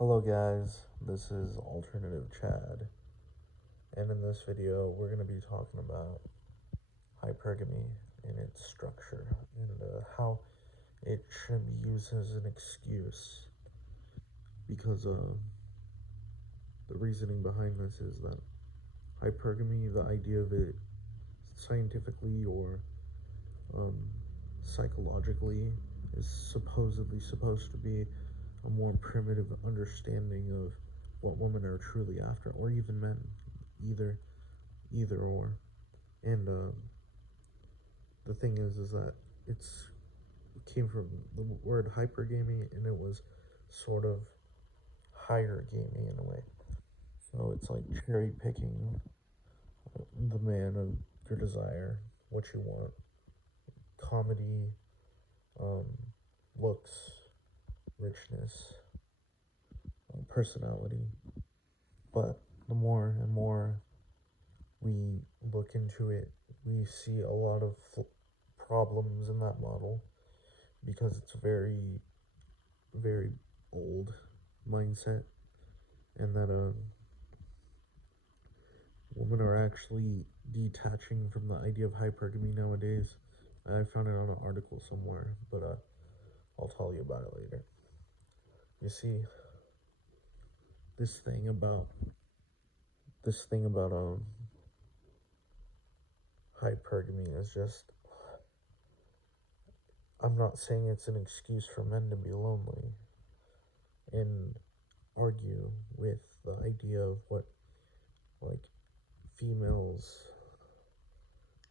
Hello guys, this is Alternative Chad, and in this video we're going to be talking about hypergamy and its structure, and how it should be used as an excuse, because the reasoning behind this is that hypergamy, the idea of it scientifically or um, psychologically, is supposedly supposed to be a more primitive understanding of what women are truly after, or even men, either or. And the thing is that it came from the word hypergamy, and it was sort of higher gamey in a way. So it's like cherry picking the man of your desire, what you want, comedy, um, looks, richness, personality. But the more and more we look into it, we see a lot of problems in that model, because it's a very, very old mindset, and that women are actually detaching from the idea of hypergamy nowadays. I found it on an article somewhere, but I'll tell you about it later. You see, this thing about hypergamy is just, I'm not saying it's an excuse for men to be lonely and argue with the idea of what, like, females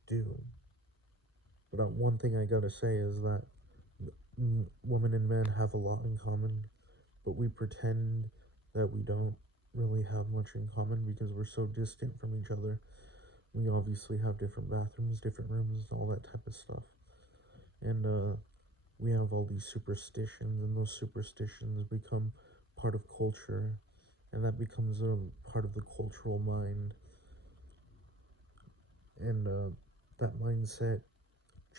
do. But one thing I gotta say is that women and men have a lot in common, but we pretend that we don't really have much in common because we're so distant from each other. We obviously have different bathrooms, different rooms, all that type of stuff. And we have all these superstitions, and those superstitions become part of culture, and that becomes a part of the cultural mind. And that mindset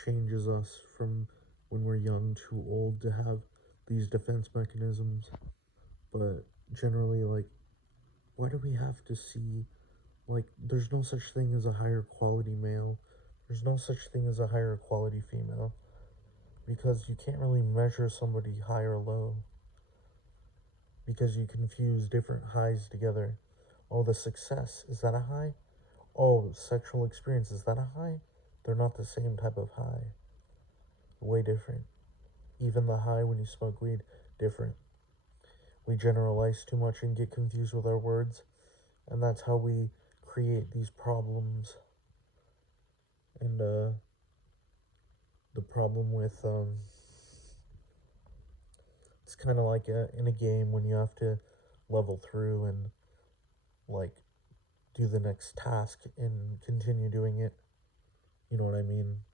changes us from when we're young to old to have these defense mechanisms. But generally, like, why do we have to see, like, there's no such thing as a higher quality male, there's no such thing as a higher quality female, because you can't really measure somebody high or low, because you confuse different highs together. Oh, the success, is that a high? Oh, sexual experience, is that a high? They're not the same type of high. Way different. Even the high when you smoke weed, different. We generalize too much and get confused with our words, and that's how we create these problems. And the problem with it's kind of like in a game when you have to level through and, like, do the next task and continue doing it. You know what I mean?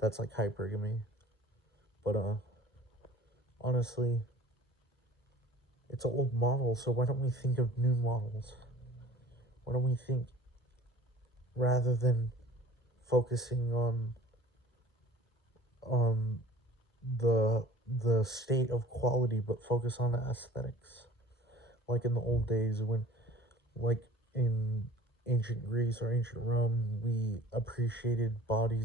That's like hypergamy. But honestly, it's an old model, so why don't we think of new models? Why don't we think, rather than focusing on the state of quality, but focus on the aesthetics? Like in the old days, when, like, in ancient Greece or ancient Rome, we appreciated bodies